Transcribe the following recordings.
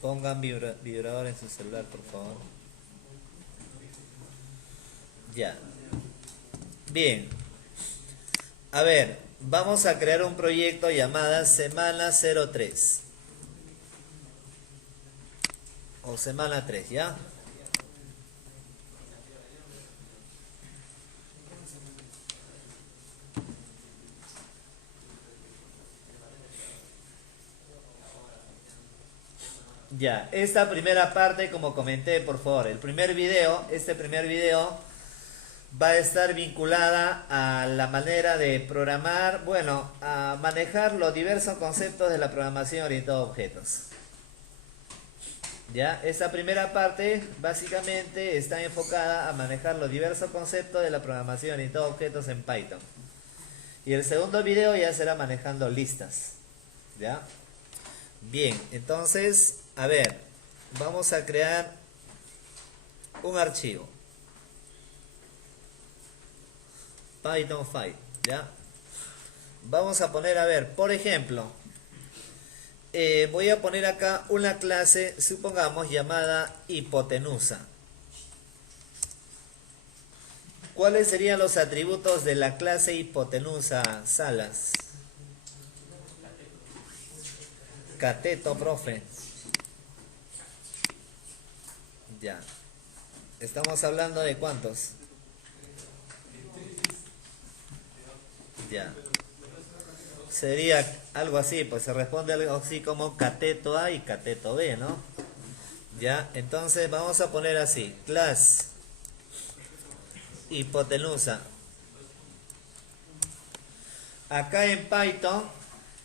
Pongan vibrador en su celular, por favor. Ya. Bien. A ver, vamos a crear un proyecto llamada Semana 03. O Semana 3, ¿ya? Ya, esta primera parte, como comenté, por favor, este primer video va a estar vinculada a la manera de programar, bueno, a manejar los diversos conceptos de la programación orientada a objetos. Ya, esta primera parte básicamente está enfocada a manejar los diversos conceptos de la programación orientada a objetos en Python. Y el segundo video ya será manejando listas. ¿Ya? Bien, entonces, a ver, vamos a crear un archivo. Python file, ¿ya? Vamos a poner, a ver, por ejemplo, voy a poner acá una clase, supongamos, llamada hipotenusa. ¿Cuáles serían los atributos de la clase hipotenusa, Salas? Cateto, profe. Ya. Estamos hablando de cuántos. Ya. Sería algo así, pues se responde algo así como cateto A y cateto B, ¿no? Ya, entonces vamos a poner así, class hipotenusa. Acá en Python,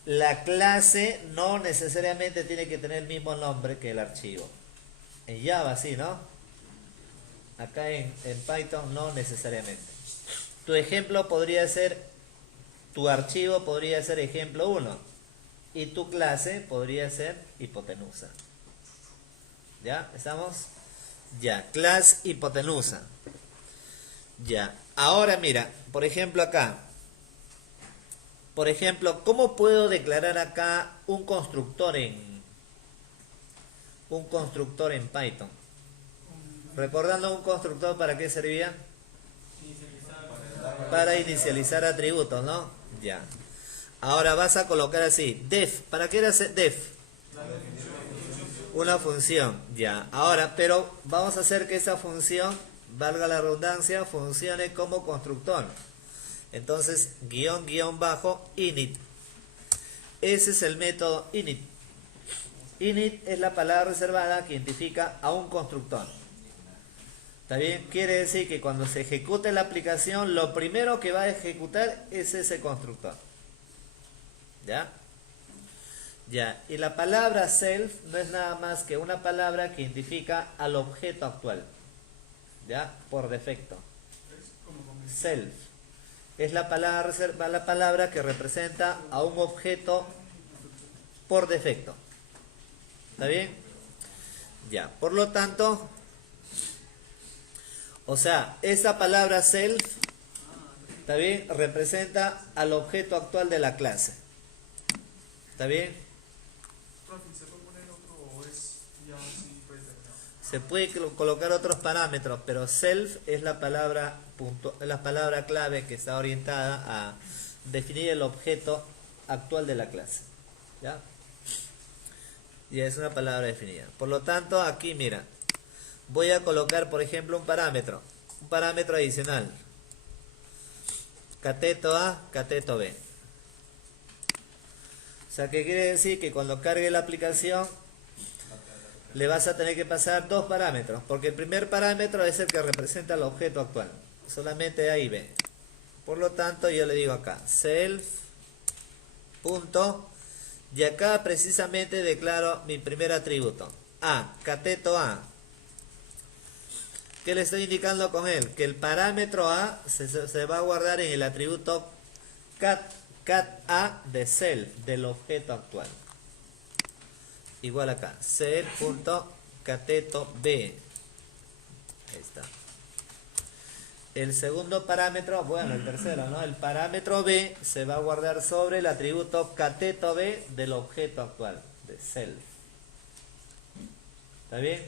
la clase no necesariamente tiene que tener el mismo nombre que el archivo. En Java sí, ¿no? Acá en Python no necesariamente. Tu ejemplo podría ser, tu archivo podría ser ejemplo 1 y tu clase podría ser hipotenusa. ¿Ya? ¿Estamos? Ya, class hipotenusa. Ya, ahora mira, por ejemplo acá. Por ejemplo, ¿cómo puedo declarar acá un constructor en Python? Recordando un constructor, ¿para qué servía? Para inicializar atributos, ¿no? Ya. Ahora vas a colocar así, def. ¿Para qué era def? Una función, ya. Ahora, pero vamos a hacer que esa función, valga la redundancia, funcione como constructor. Entonces, guión bajo init. Ese es el método init. Init es la palabra reservada que identifica a un constructor. ¿Está bien? Quiere decir que cuando se ejecute la aplicación, lo primero que va a ejecutar es ese constructor. ¿Ya? Ya. Y la palabra self no es nada más que una palabra que identifica al objeto actual. ¿Ya? Por defecto. Self. Es la palabra que representa a un objeto por defecto. ¿Está bien? Ya. Por lo tanto, o sea, esa palabra self, ¿está bien? Representa al objeto actual de la clase. ¿Está bien? ¿Se puede poner otro o es ya así predeterminado? Se puede colocar otros parámetros, pero self es la palabra clave que está orientada a definir el objeto actual de la clase. ¿Ya? Y es una palabra definida. Por lo tanto, aquí mira, voy a colocar, por ejemplo, un parámetro adicional. Cateto A, cateto B. O sea, ¿qué quiere decir? Que cuando cargue la aplicación le vas a tener que pasar dos parámetros, porque el primer parámetro es el que representa el objeto actual, solamente A y B. Por lo tanto, yo le digo acá, self, punto, y acá precisamente declaro mi primer atributo, A, cateto A. ¿Qué le estoy indicando con él? Que el parámetro A se va a guardar en el atributo cat A de self, del objeto actual. Igual acá, self.cateto B. Ahí está. El segundo parámetro, bueno, el tercero, ¿no? El parámetro B se va a guardar sobre el atributo cateto B del objeto actual, de self. ¿Está bien?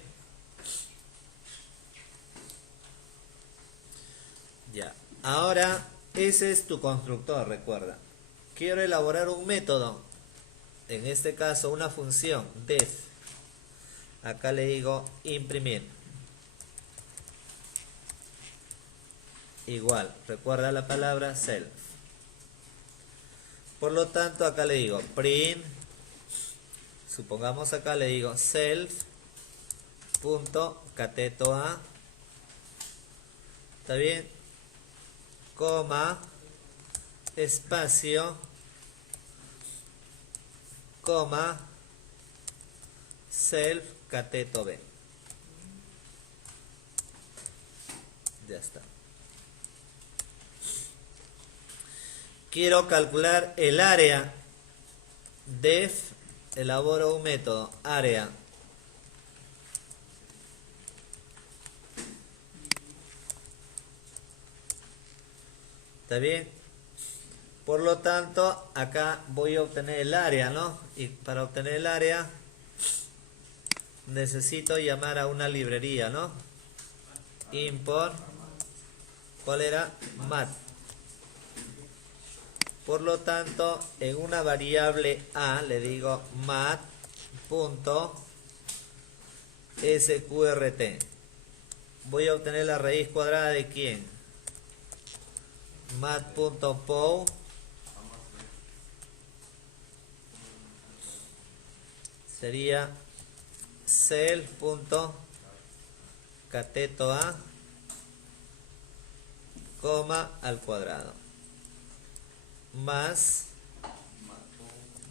Ya. Ahora, ese es tu constructor, recuerda. Quiero elaborar un método. En este caso, una función def. Acá le digo imprimir. Igual, recuerda la palabra self. Por lo tanto, acá le digo print. Supongamos acá le digo self.cateto A. ¿Está bien? Coma, espacio, coma, self cateto B. Ya está. Quiero calcular el área. Def, elaboro un método. Área. ¿Está bien? Por lo tanto, acá voy a obtener el área, ¿no? Y para obtener el área necesito llamar a una librería, ¿no? Import. ¿Cuál era? Mat. Por lo tanto, en una variable A le digo mat.sqrt. Voy a obtener la raíz cuadrada de ¿quién? Mat.pow sería self.cateto A, coma al cuadrado, más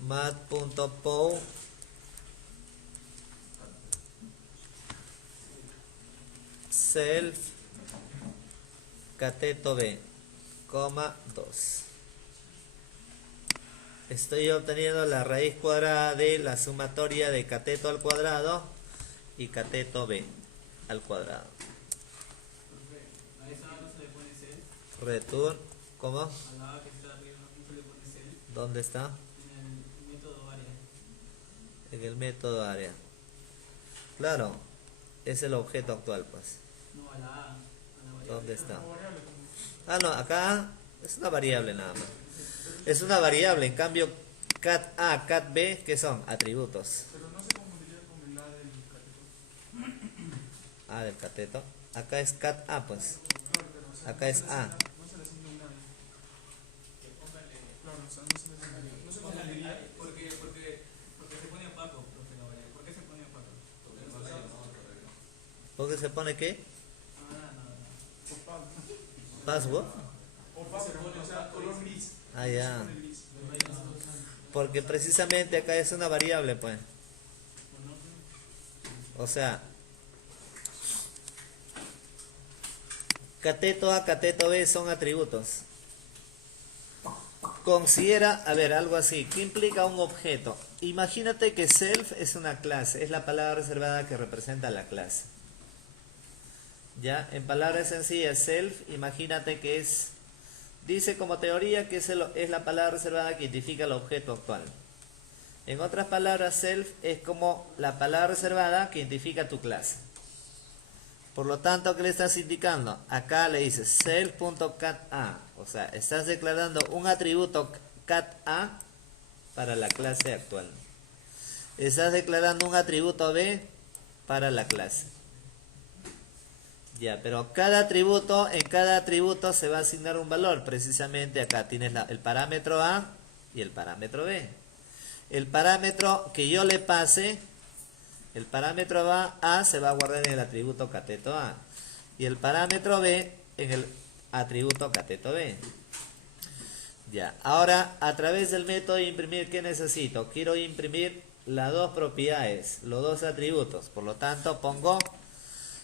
mat.pow self cateto B, coma 2. Estoy obteniendo la raíz cuadrada de la sumatoria de cateto al cuadrado y cateto B al cuadrado. A esa no se le pone cel. Return, ¿cómo? A la que está arriba no se le pone cel. ¿Dónde está? En el método área. En el método área. Claro, es el objeto actual, pues. No, a la variable. ¿Dónde está? Como variable, como- Ah, no, acá es una variable nada más. Es una variable, en cambio, cat A, cat B, ¿qué son? Atributos. Pero no se confundiría con el A del cateto. A del cateto. Acá es cat A, pues. Claro, pero o sea, Acá no es se le A. asigna- No se le asigna un A. Claro, o sea, no se le asigna. No se confundiría. Porque se pone opaco, profe, la variable. ¿Por qué se pone opaco? ¿Por qué se pone qué? No. Opaco. Password. Opaco, o sea, color gris. Ah, ya. Se pone gris. Porque precisamente acá es una variable, pues. O sea, cateto A, cateto B son atributos. Considera, a ver, algo así. ¿Qué implica un objeto? Imagínate que self es una clase, es la palabra reservada que representa la clase. Ya, en palabras sencillas, self, imagínate que es, dice como teoría que es la palabra reservada que identifica el objeto actual. En otras palabras, self es como la palabra reservada que identifica tu clase. Por lo tanto, ¿qué le estás indicando? Acá le dices self.catA. O sea, estás declarando un atributo catA para la clase actual. Estás declarando un atributo B para la clase. Ya, pero en cada atributo se va a asignar un valor. Precisamente acá tienes el parámetro A y el parámetro B. El parámetro que yo le pase, el parámetro A se va a guardar en el atributo cateto A. Y el parámetro B en el atributo cateto B. Ya, ahora a través del método de imprimir, ¿qué necesito? Quiero imprimir las dos propiedades, los dos atributos. Por lo tanto, pongo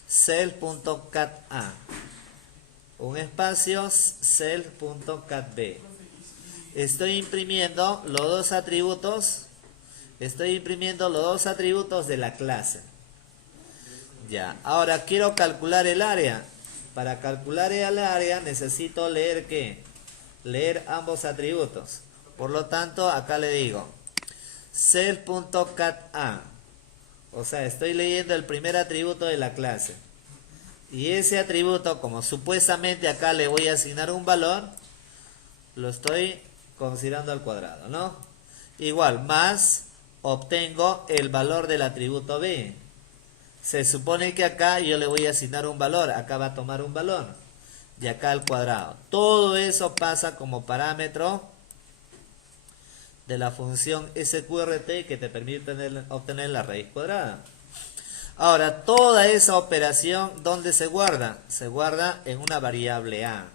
self.catA. Un espacio self.catB. Estoy imprimiendo los dos atributos. Estoy imprimiendo los dos atributos de la clase. Ya, ahora quiero calcular el área. Para calcular el área necesito leer ¿qué? Leer ambos atributos. Por lo tanto, acá le digo self.catA. O sea, estoy leyendo el primer atributo de la clase. Y ese atributo, como supuestamente acá le voy a asignar un valor, lo estoy considerando al cuadrado, ¿no? Igual, más obtengo el valor del atributo B. Se supone que acá yo le voy a asignar un valor, acá va a tomar un valor, y acá al cuadrado. Todo eso pasa como parámetro de la función sqrt que te permite obtener la raíz cuadrada. Ahora, toda esa operación, ¿dónde se guarda? Se guarda en una variable a.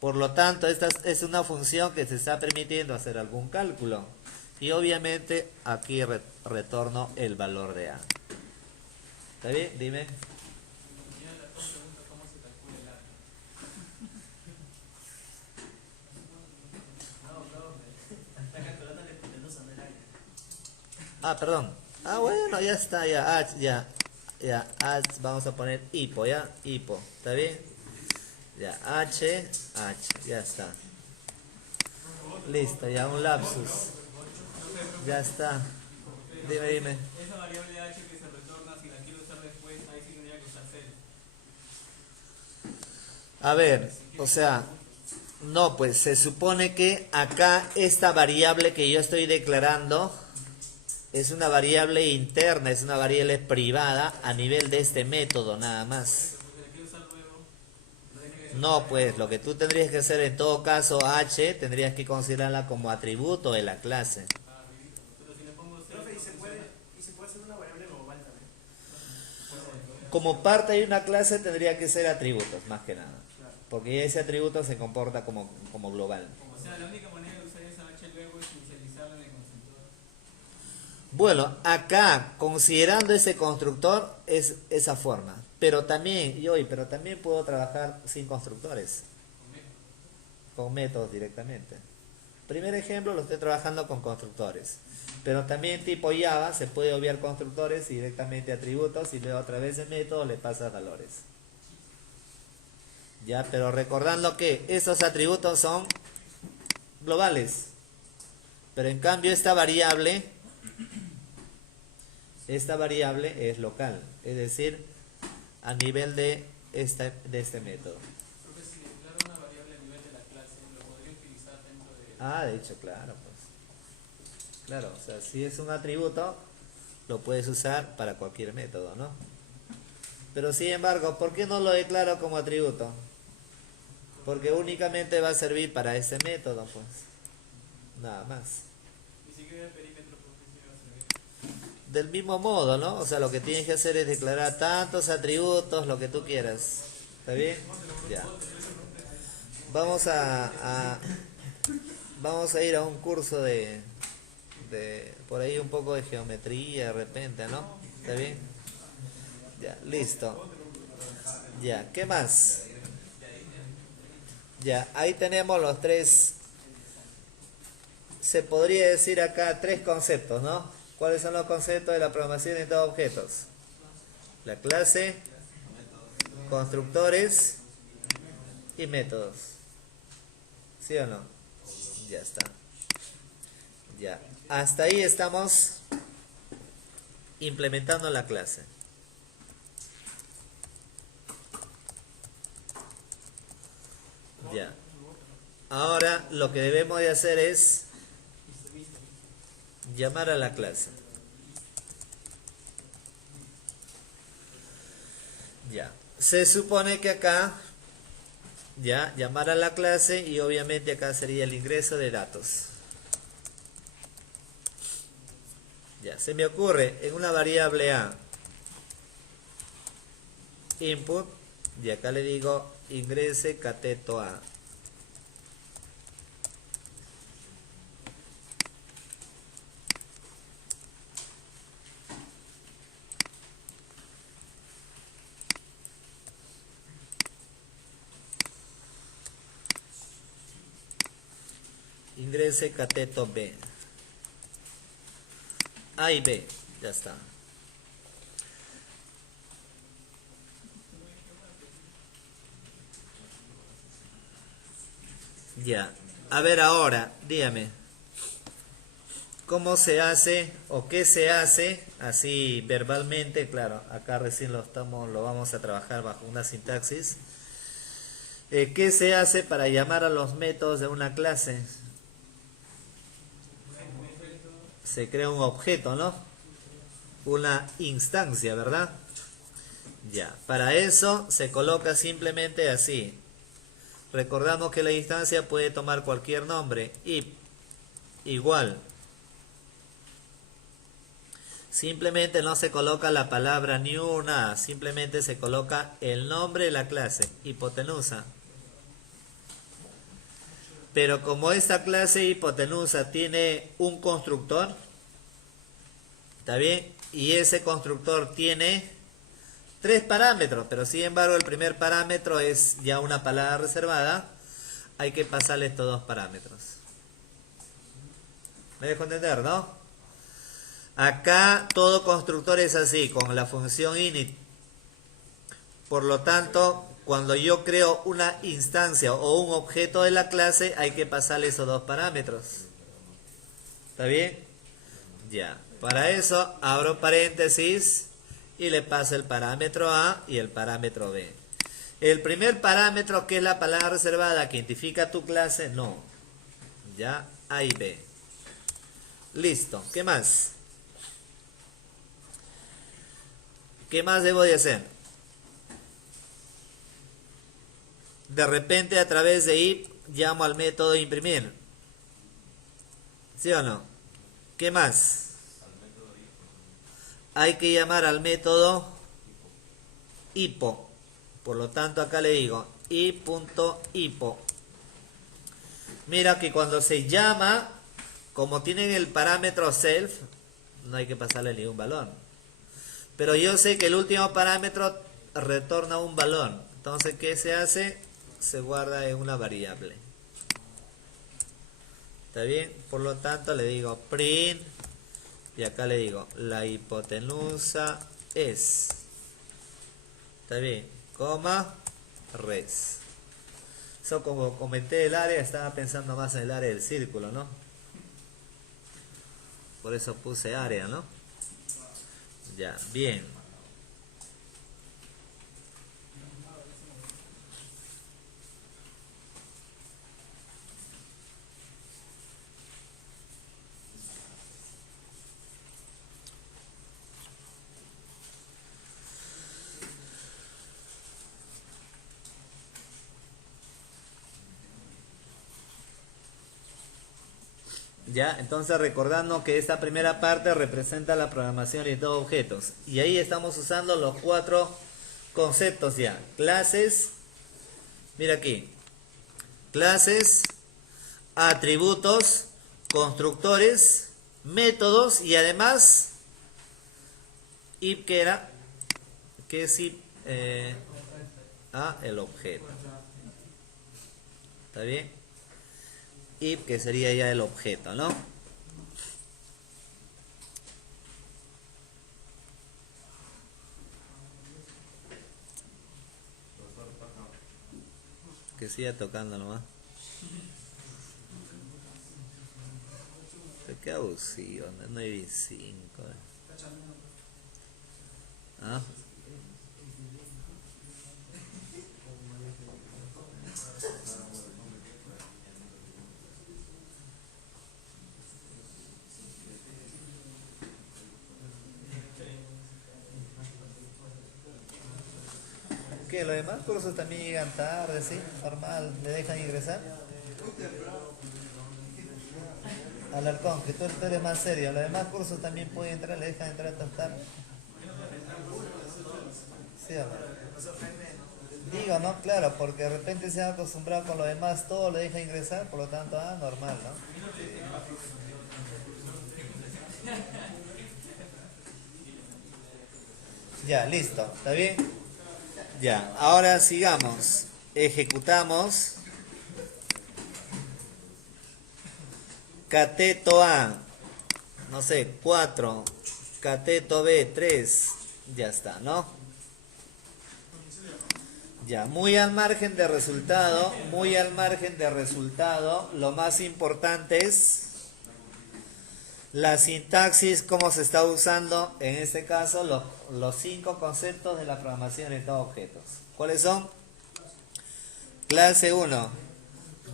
Por lo tanto, esta es una función que se está permitiendo hacer algún cálculo. Y obviamente aquí retorno el valor de a. ¿Está bien? Dime. Tiene la dos pregunta cómo se calcula el área. Está calculando la hipotenusa del área. Ah, perdón. Ah, bueno, ya está, ya. Vamos a poner hipo, ¿ya? Hipo. ¿Está bien? Ya, h, ya está. Listo, ya un lapsus. Ya está. Dime. Esa variable h que se retorna, si la quiero usar después, ahí sí tendría que usar cero. A ver, o sea, no, pues se supone que acá esta variable que yo estoy declarando es una variable interna, es una variable privada a nivel de este método nada más. Porque la quiero usar luego, No, pues lo que tú tendrías que hacer en todo caso h, tendrías que considerarla como atributo de la clase. pero si le pongo cero, Profe, y se puede hacer una variable global también. Como parte de una clase tendría que ser atributos, más que nada. Porque ese atributo se comporta como global. o sea, la única manera de usar esa h luego es inicializarla en el constructor. Bueno, acá, considerando ese constructor, es esa forma. Pero también puedo trabajar sin constructores. Con métodos directamente. Primer ejemplo, lo estoy trabajando con constructores. Pero también tipo Java se puede obviar constructores y directamente atributos y luego a través de método le pasas valores. Ya, pero recordando que esos atributos son globales. Pero en cambio esta variable es local, es decir, a nivel de este método. Profe, si declaro una variable a nivel de la clase, lo podría utilizar dentro de... Ah, de hecho, claro, pues. Claro, o sea, si es un atributo, lo puedes usar para cualquier método, ¿no? Pero sin embargo, ¿por qué no lo declaro como atributo? Porque únicamente va a servir para ese método, pues. Nada más. Y si queda el perímetro, profe, si me va a servir. Del mismo modo, ¿no? O sea, lo que tienes que hacer es declarar tantos atributos, lo que tú quieras. ¿Está bien? Ya. Vamos vamos a ir a un curso de por ahí un poco de geometría de repente, ¿no? ¿Está bien? Ya, listo. Ya, ¿qué más? Ya, ahí tenemos los tres, se podría decir acá tres conceptos, ¿no? ¿Cuáles son los conceptos de la programación de todos objetos? La clase, constructores y métodos. ¿Sí o no? Ya está. Ya. Hasta ahí estamos implementando la clase. Ya. Ahora lo que debemos de hacer es llamar a la clase. Ya. Se supone que acá, ya, llamar a la clase y obviamente acá sería el ingreso de datos. Ya, se me ocurre en una variable a input y acá le digo ingrese cateto a. Ingrese cateto B. A y B, ya está. Ya. A ver ahora, dígame. ¿Cómo se hace o qué se hace así verbalmente? Claro, acá recién lo vamos a trabajar bajo una sintaxis. ¿Qué se hace para llamar a los métodos de una clase? Se crea un objeto, ¿no? Una instancia, ¿verdad? Ya, para eso se coloca simplemente así. Recordamos que la instancia puede tomar cualquier nombre. Igual. Simplemente no se coloca la palabra new, nada. Simplemente se coloca el nombre de la clase, hipotenusa. Pero como esta clase hipotenusa tiene un constructor, ¿está bien? Y ese constructor tiene 3 parámetros, pero sin embargo el primer parámetro es ya una palabra reservada, hay que pasarle estos 2 parámetros. ¿Me dejo entender, no? Acá todo constructor es así, con la función init. Por lo tanto, cuando yo creo una instancia o un objeto de la clase, hay que pasarle esos 2 parámetros. ¿Está bien? Ya. Para eso abro paréntesis y le paso el parámetro A y el parámetro B. El primer parámetro, que es la palabra reservada que identifica tu clase, no. Ya, A y B. Listo. ¿Qué más? ¿Qué más debo de hacer? De repente a través de if llamo al método imprimir. ¿Sí o no? ¿Qué más? Hay que llamar al método hipo. Por lo tanto acá le digo i.hipo. Mira que cuando se llama, como tienen el parámetro self, no hay que pasarle ningún valor. Pero yo sé que el último parámetro retorna un valor. Entonces, ¿qué se hace? Se guarda en una variable. ¿Está bien? Por lo tanto, le digo print. Y acá le digo, la hipotenusa es. ¿Está bien? Coma, res. Eso, como comenté el área, estaba pensando más en el área del círculo, ¿no? Por eso puse área, ¿no? Ya, bien. Ya, entonces recordando que esta primera parte representa la programación de todos objetos. Y ahí estamos usando los 4 conceptos ya. Clases, mira aquí. Clases, atributos, constructores, métodos y además if, que era, que es if, el objeto. ¿Está bien? If, que sería ya el objeto, ¿no? Que siga tocando nomás. Qué abusivo, 9:05. ¿Ah? ¿Qué? ¿Los demás cursos también llegan tarde, sí? Normal, ¿le dejan ingresar? Alarcón, que tú eres más serio. ¿Los demás cursos también pueden entrar, le dejan entrar tan tarde? ¿Sí o no? Digo, ¿no? Claro, porque de repente se han acostumbrado con los demás, todo le deja ingresar, por lo tanto, normal, ¿no? Ya, listo, ¿está bien? Ya, ahora sigamos. Ejecutamos. Cateto A, no sé, 4. Cateto B, 3. Ya está, ¿no? Ya, muy al margen de resultado, lo más importante es La sintaxis, ¿cómo se está usando? En este caso, los 5 conceptos de la programación orientada a objetos. ¿Cuáles son? Clase 1.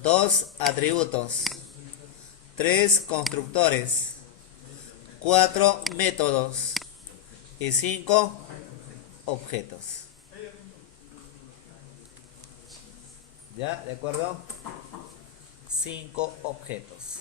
2 atributos. 3 constructores. 4 métodos. Y 5 objetos. ¿Ya? ¿De acuerdo? 5 objetos.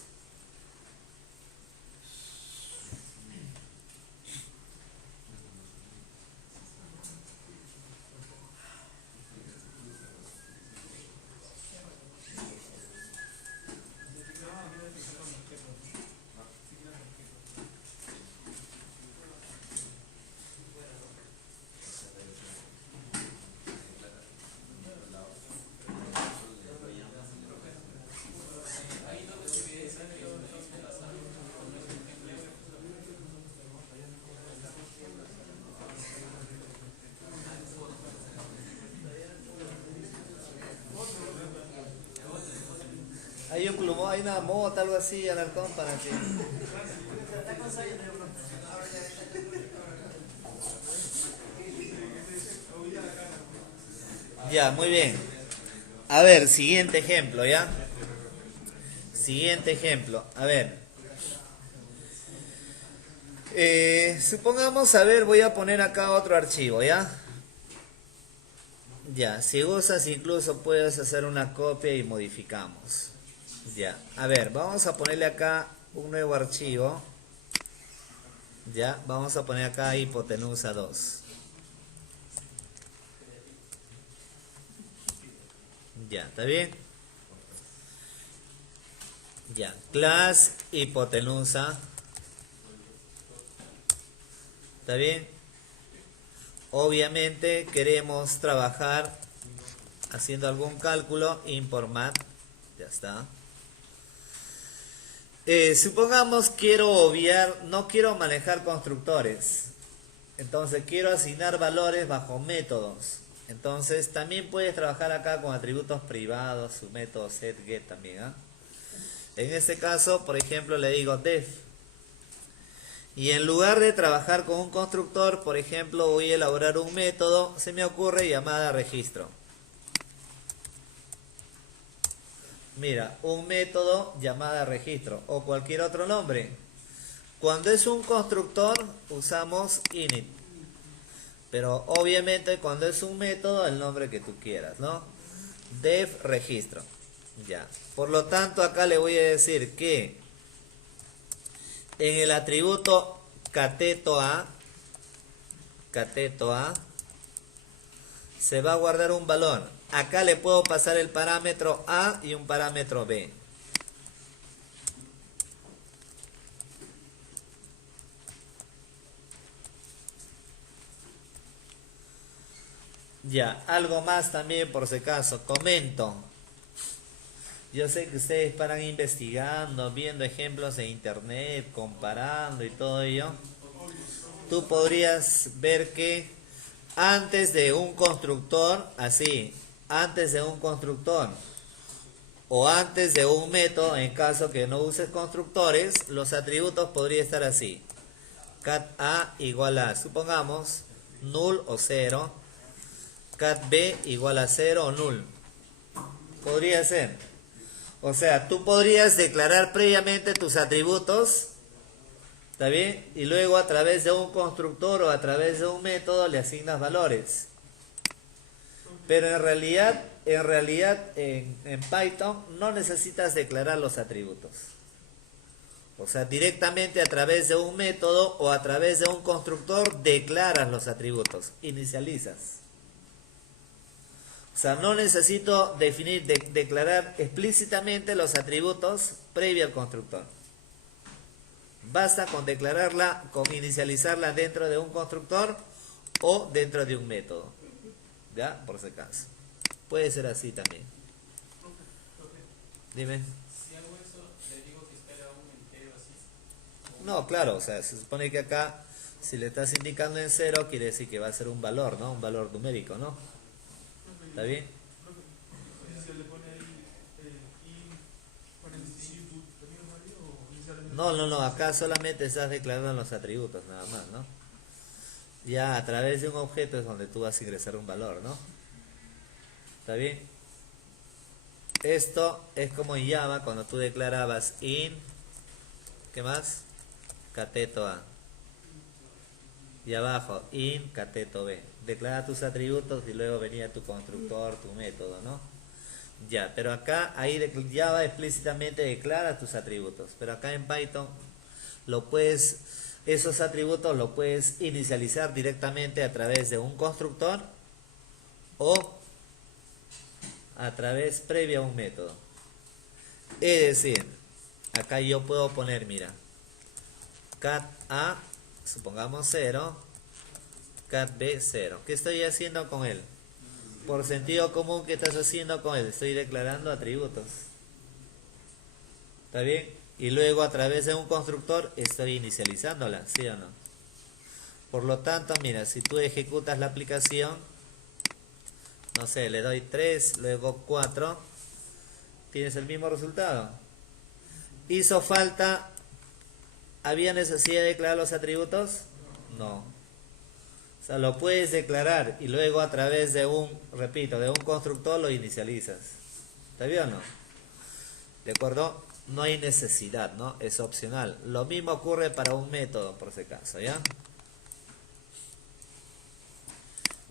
Hay un plumón, hay una mota, algo así, Alarcón, para que... Ya, muy bien. A ver, siguiente ejemplo, ¿ya? Siguiente ejemplo. A ver. Supongamos, a ver, voy a poner acá otro archivo, ¿ya? Ya, si usas incluso puedes hacer una copia y modificamos. Ya, a ver, vamos a ponerle acá un nuevo archivo. Ya, vamos a poner acá hipotenusa 2. Ya, ¿está bien? Ya, class hipotenusa. ¿Está bien? Obviamente queremos trabajar haciendo algún cálculo, import mat. Ya está. Supongamos quiero obviar, no quiero manejar constructores. Entonces quiero asignar valores bajo métodos. Entonces también puedes trabajar acá con atributos privados, su método setGet también. ¿Ah? En este caso, por ejemplo, le digo def. Y en lugar de trabajar con un constructor, por ejemplo, voy a elaborar un método, se me ocurre llamada registro. Mira, un método llamada registro o cualquier otro nombre. Cuando es un constructor, usamos init. Pero obviamente cuando es un método, el nombre que tú quieras, ¿no? Def registro. Ya. Por lo tanto, acá le voy a decir que en el atributo cateto a, se va a guardar un valor. Acá le puedo pasar el parámetro A y un parámetro B. Ya, algo más también por si acaso, comento. Yo sé que ustedes paran investigando, viendo ejemplos en internet, comparando y todo ello. Tú podrías ver que antes de un constructor, así, antes de un constructor o antes de un método, en caso que no uses constructores, los atributos podrían estar así. Cat A igual a, supongamos, null o 0. Cat B igual a 0 o null. Podría ser. O sea, tú podrías declarar previamente tus atributos, ¿está bien? Y luego a través de un constructor o a través de un método le asignas valores. Pero en realidad en Python no necesitas declarar los atributos. O sea, directamente a través de un método o a través de un constructor declaras los atributos, inicializas. O sea, no necesito declarar explícitamente los atributos previo al constructor. Basta con declararla, con inicializarla dentro de un constructor o dentro de un método. ¿Ya? Por si acaso. Puede ser así también. Dime. Si hago eso, le digo que espera un entero así. No, claro, o sea, se supone que acá, si le estás indicando en 0, quiere decir que va a ser un valor, ¿no? Un valor numérico, ¿no? ¿Está bien? Si se le pone ahí y paréntesis, ¿también es válido o inicialmente? No, acá solamente estás declarando los atributos nada más, ¿no? Ya a través de un objeto es donde tú vas a ingresar un valor, ¿no? ¿Está bien? Esto es como en Java cuando tú declarabas in, ¿qué más? Cateto A. Y abajo, in cateto B. Declara tus atributos y luego venía tu constructor, tu método, ¿no? Ya, pero acá, ahí Java explícitamente declara tus atributos. Pero acá en Python, esos atributos los puedes inicializar directamente a través de un constructor o a través previo a un método. Es decir, acá yo puedo poner, mira, cat A, supongamos 0, cat B 0. ¿Qué estoy haciendo con él? Por sentido común, ¿qué estás haciendo con él? Estoy declarando atributos. ¿Está bien? Y luego a través de un constructor estoy inicializándola, ¿sí o no? Por lo tanto, mira, si tú ejecutas la aplicación, no sé, le doy 3, luego 4, tienes el mismo resultado. ¿Hizo falta? ¿Había necesidad de declarar los atributos? No. O sea, lo puedes declarar y luego a través de de un constructor lo inicializas. ¿Está bien o no? ¿De acuerdo? No hay necesidad, ¿no? Es opcional. Lo mismo ocurre para un método, por si acaso, ¿ya?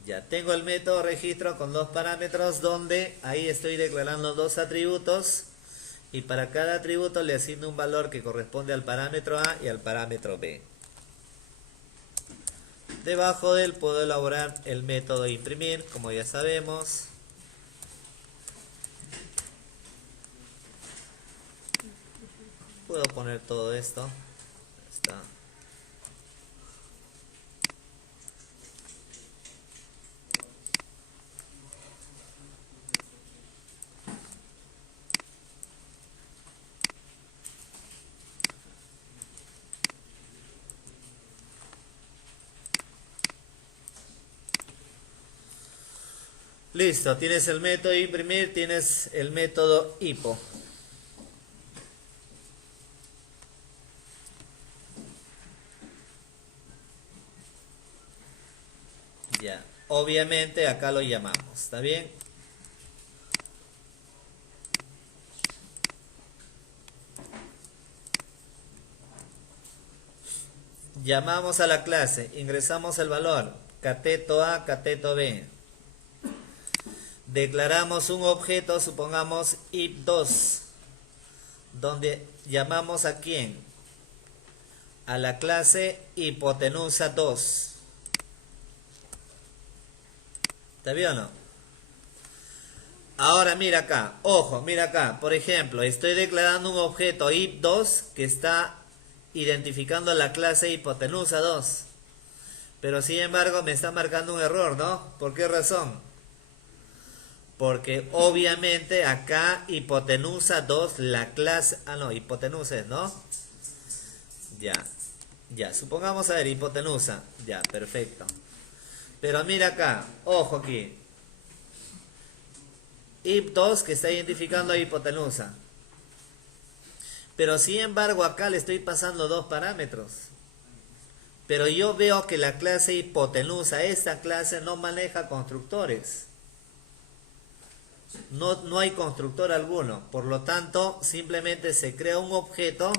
Ya tengo el método registro con dos parámetros donde ahí estoy declarando dos atributos y para cada atributo le asigno un valor que corresponde al parámetro A y al parámetro B. Debajo de él puedo elaborar el método imprimir, como ya sabemos. Puedo poner todo esto. Está. Listo, tienes el método imprimir, tienes el método hipo. Ya, obviamente acá lo llamamos, ¿está bien? Llamamos a la clase, ingresamos el valor, cateto A, cateto B. Declaramos un objeto, supongamos ip2, donde llamamos a quién, a la clase hipotenusa 2. ¿Está bien o no? Ahora mira acá, ojo, mira acá, por ejemplo, estoy declarando un objeto ip2 que está identificando la clase hipotenusa 2. Pero sin embargo me está marcando un error, ¿no? ¿Por qué razón? Porque obviamente acá hipotenusa 2, la clase... hipotenusa es, ¿no? Ya, supongamos, a ver, hipotenusa. Ya, perfecto. Pero mira acá, ojo aquí. ip2 que está identificando a hipotenusa. Pero sin embargo acá le estoy pasando dos parámetros. Pero yo veo que la clase hipotenusa, esta clase no maneja constructores. No hay constructor alguno, por lo tanto simplemente se crea un objeto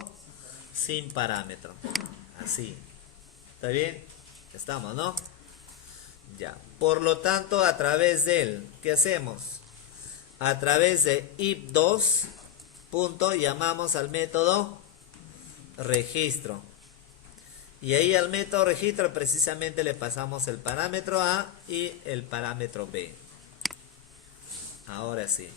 sin parámetro, así. ¿Está bien? Estamos, ¿no? Ya, por lo tanto a través de él, ¿qué hacemos? A través de ip2 punto llamamos al método registro y ahí al método registro precisamente le pasamos el parámetro A y el parámetro B. Ahora sí.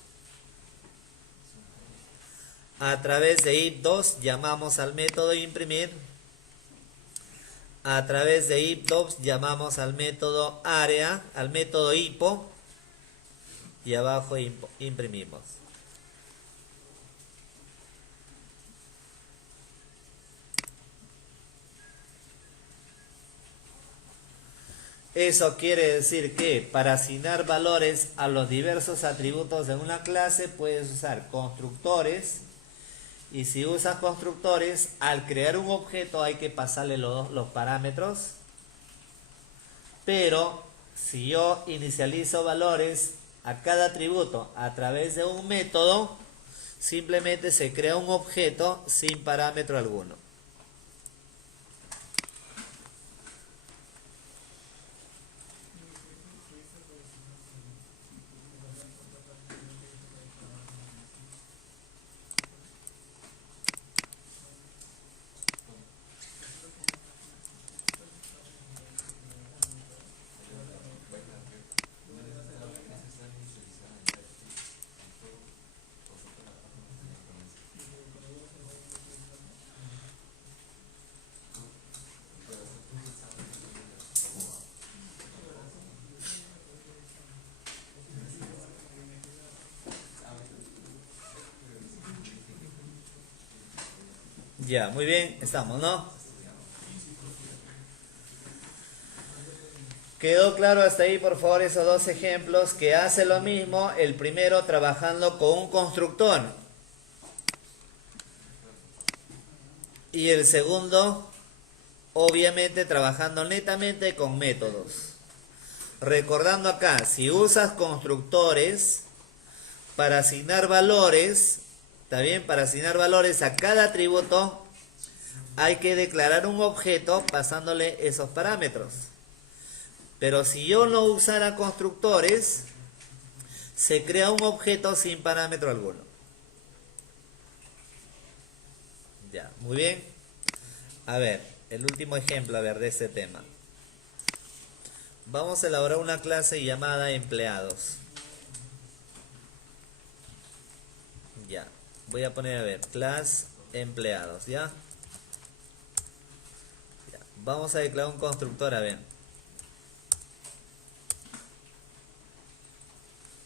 A través de ip2 llamamos al método imprimir. A través de ip2 llamamos al método área, al método hipo. Y abajo imprimimos. Eso quiere decir que para asignar valores a los diversos atributos de una clase puedes usar constructores Y si usas constructores, al crear un objeto hay que pasarle los parámetros. Pero si yo inicializo valores a cada atributo a través de un método, simplemente se crea un objeto sin parámetro alguno. Ya, muy bien, estamos, ¿no? ¿Quedó claro hasta ahí, por favor, esos dos ejemplos que hace lo mismo? El primero trabajando con un constructor. Y el segundo, obviamente, trabajando netamente con métodos. Recordando acá, si usas constructores para asignar valores, ¿está bien? Para asignar valores a cada atributo, hay que declarar un objeto pasándole esos parámetros. Pero si yo no usara constructores, se crea un objeto sin parámetro alguno. Ya, muy bien. A ver, el último ejemplo, a ver, de este tema. Vamos a elaborar una clase llamada empleados. Ya, voy a poner, a ver, class empleados, ¿ya? Ya. Vamos a declarar un constructor, a ver.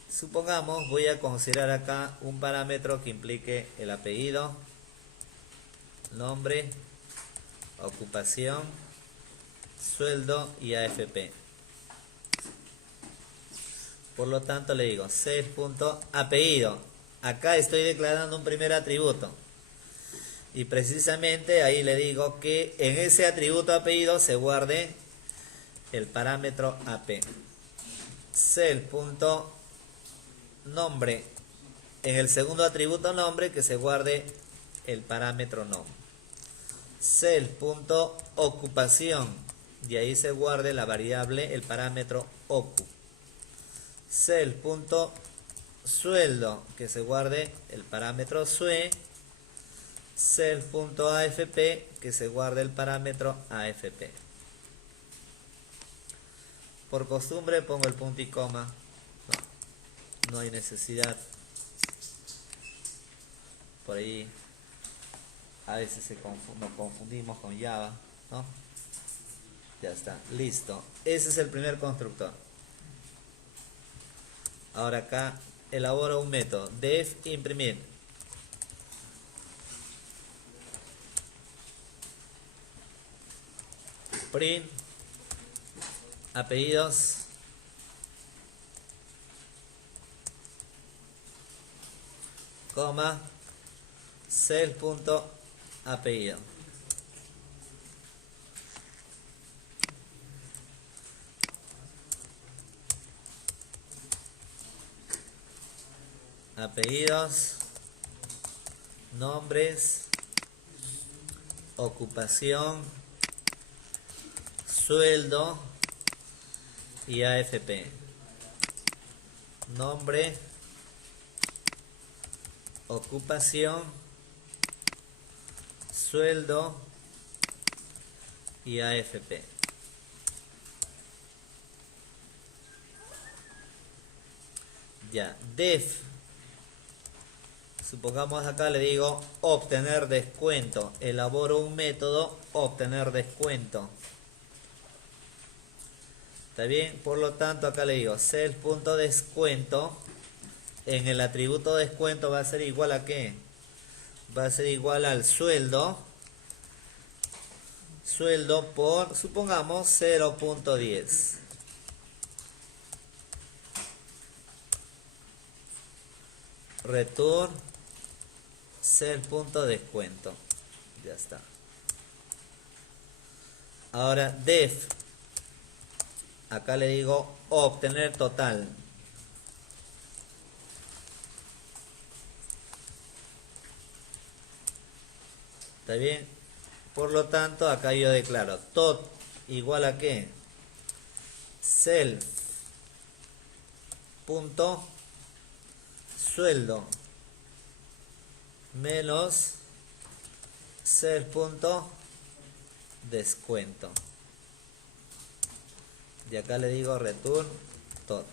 Supongamos, voy a considerar acá un parámetro que implique el apellido, nombre, ocupación, sueldo y AFP. Por lo tanto le digo self.apellido. Acá estoy declarando un primer atributo. Y precisamente ahí le digo que en ese atributo apellido se guarde el parámetro AP. Self.nombre. En el segundo atributo nombre que se guarde el parámetro nombre. Self.ocupación. Y ahí se guarde la variable, el parámetro ocu. Self.sueldo, que se guarde el parámetro sue. Self.afp, que se guarde el parámetro afp. Por costumbre pongo el punto y coma. No hay necesidad. Por ahí a veces nos confundimos con Java, ¿no? Ya está, listo. Ese es el primer constructor. Ahora acá elaboro un método, def imprimir. Print apellidos, coma, self.apellido. Apellidos, nombres, ocupación, sueldo y AFP. Nombre, ocupación, sueldo y AFP. Ya, def. Supongamos acá le digo obtener descuento. Elaboro un método obtener descuento. ¿Está bien? Por lo tanto acá le digo self.descuento. En el atributo descuento va a ser igual a ¿qué? Va a ser igual al sueldo. Sueldo por, supongamos, 0.10. Return Self.descuento. Ya está. Ahora def. Acá le digo obtener total. ¿Está bien? Por lo tanto, acá yo declaro tot igual a qué? Self punto sueldo menos self punto descuento. Y acá le digo return tot.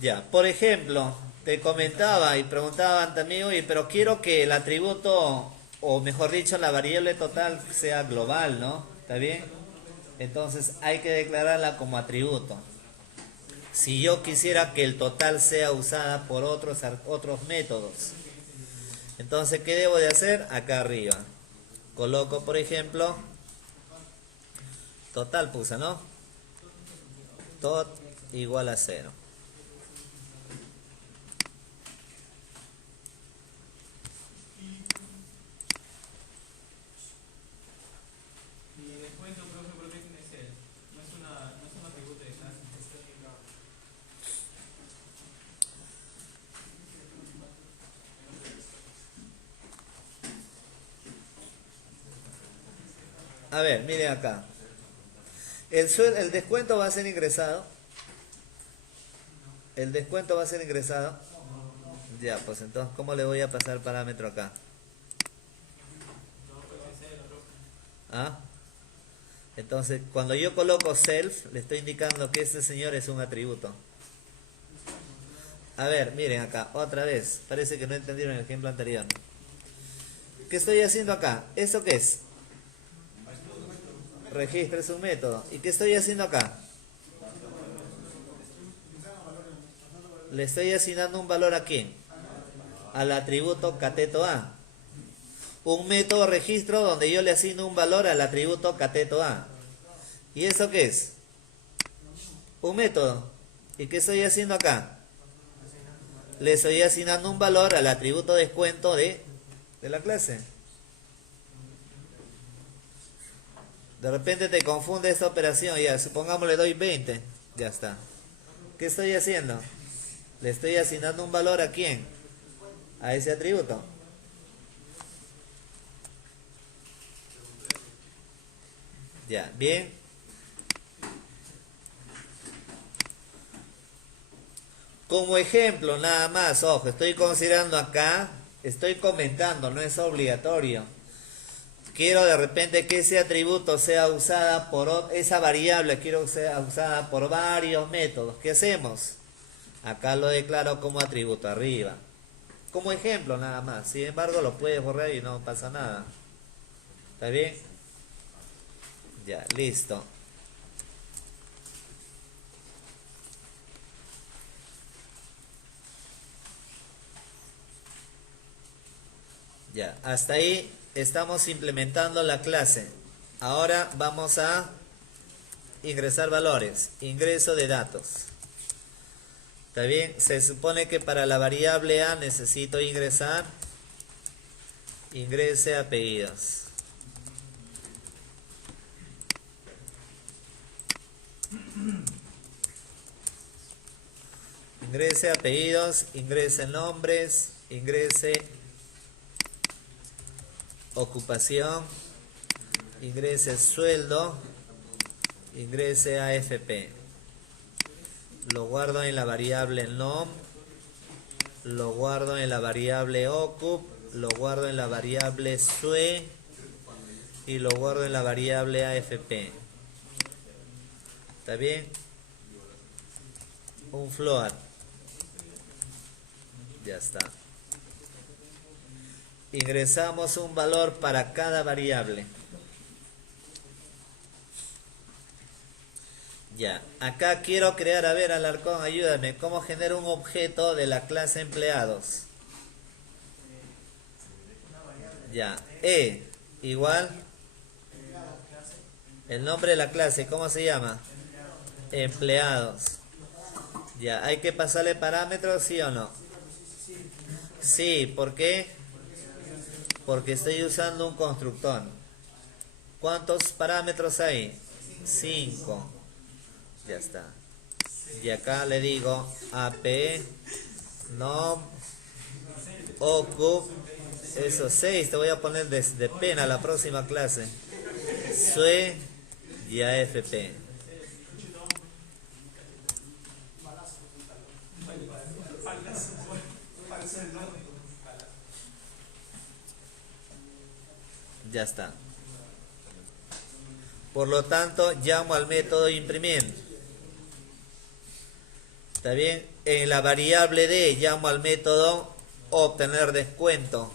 Ya, por ejemplo, te comentaba y preguntaban también, oye, pero quiero que el atributo, o mejor dicho, la variable total sea global, ¿no? ¿Está bien? Entonces hay que declararla como atributo. Si yo quisiera que el total sea usada por otros métodos, entonces, ¿qué debo de hacer? Acá arriba. Coloco, por ejemplo, total puse, ¿no? Tot igual a 0. Y descuento, profe, ¿por qué tiene ser? No es un atributo de clase. A ver, miren acá. El descuento va a ser ingresado. El descuento va a ser ingresado. Ya, pues entonces, ¿cómo le voy a pasar parámetro acá? ¿Ah? Entonces, cuando yo coloco self, le estoy indicando que este señor es un atributo. A ver, miren acá, otra vez. Parece que no entendieron el ejemplo anterior. ¿Qué estoy haciendo acá? ¿Eso qué es? Registro es un método. ¿Y qué estoy haciendo acá? Le estoy asignando un valor a quién? Al atributo cateto A. Un método registro donde yo le asigno un valor al atributo cateto A. ¿Y eso qué es? Un método. ¿Y qué estoy haciendo acá? Le estoy asignando un valor al atributo descuento de la clase. De repente te confunde esta operación. Ya, supongamos le doy 20. Ya está. ¿Qué estoy haciendo? Le estoy asignando un valor a quién? A ese atributo. Ya, bien. Como ejemplo, nada más, ojo, estoy considerando acá, estoy comentando, no es obligatorio. Quiero de repente que ese atributo sea usada por esa variable, quiero que sea usada por varios métodos. ¿Qué hacemos? Acá lo declaro como atributo arriba. Como ejemplo nada más. Sin embargo, lo puedes borrar y no pasa nada. ¿Está bien? Ya, listo. Ya, hasta ahí estamos implementando la clase. Ahora vamos a ingresar valores. Ingreso de datos. ¿Está bien? Se supone que para la variable A necesito ingresar ingrese apellidos. Ingrese apellidos, ingrese nombres, ingrese ocupación, ingrese sueldo, ingrese AFP. Lo guardo en la variable nom, lo guardo en la variable ocup, lo guardo en la variable sue y lo guardo en la variable AFP. ¿Está bien? Un float. Ya está. Ingresamos un valor para cada variable. Ya, acá quiero crear, a ver, Alarcón, ayúdame, ¿cómo genero un objeto de la clase empleados? Ya, igual, el nombre de la clase, ¿cómo se llama? Empleados. Ya, ¿hay que pasarle parámetros, sí o no? Sí, ¿por qué? Porque estoy usando un constructor. ¿Cuántos parámetros hay? 5. Ya está. Y acá le digo AP, nom, ocup, eso 6. Te voy a poner de pena la próxima clase. Sue y AFP. Ya está. Por lo tanto, llamo al método imprimir. ¿Está bien? En la variable D llamo al método obtener descuento.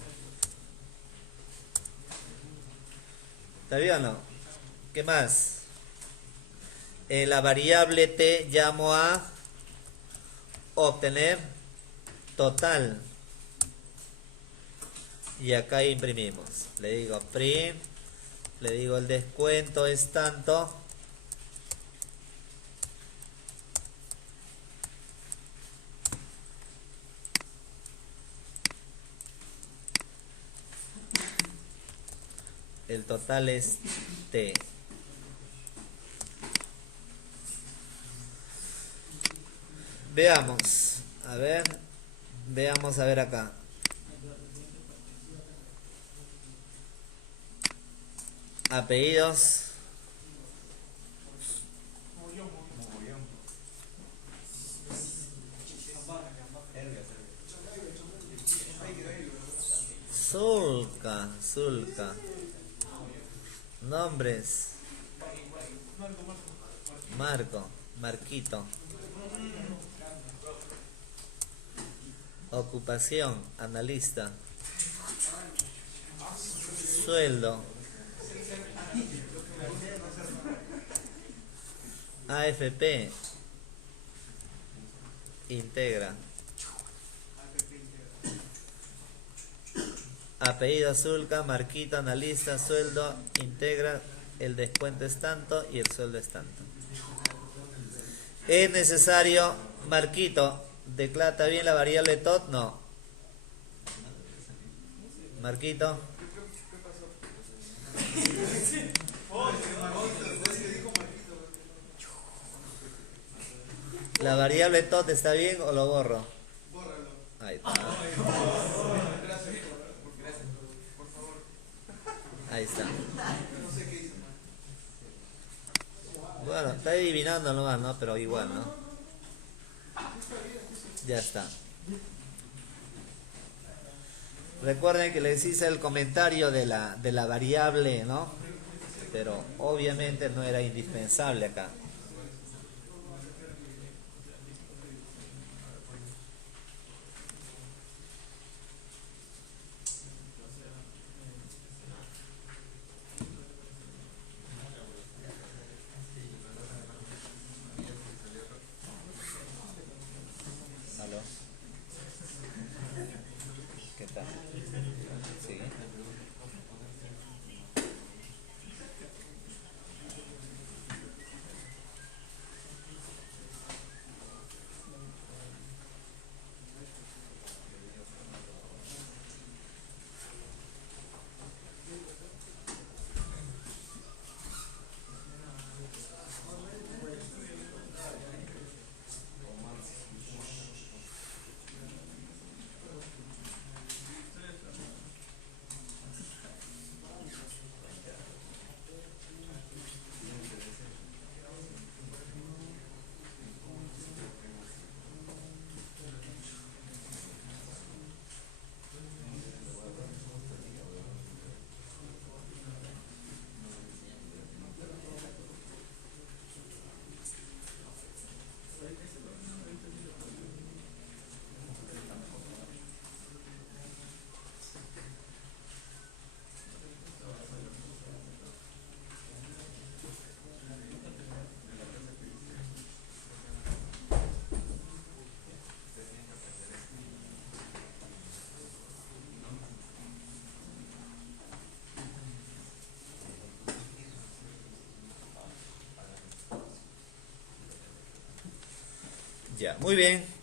¿Está bien o no? ¿Qué más? En la variable T llamo a obtener total. Y acá imprimimos. Le digo print. Le digo el descuento es tanto. El total es T. Veamos. A ver. Veamos a ver acá. Apellidos. Zulca. Nombres. Marquito. Ocupación, analista. Sueldo. AFP. Integra. Apellido Zulca, Marquito, analista, sueldo, integra, el descuento es tanto y el sueldo es tanto. Es necesario, Marquito, ¿declara bien la variable tot? No. Marquito. ¿La variable tot está bien o lo borro? Bórralo. Ahí está. Gracias por favor. Ahí está. No sé qué hice mal. Bueno, está adivinando nomás, ¿no? Pero igual, ¿no? Ya está. Recuerden que les hice el comentario de la variable, ¿no? Pero obviamente no era indispensable acá. ¿Aló? ¿Qué tal? ¿Sí? Ya, muy bien.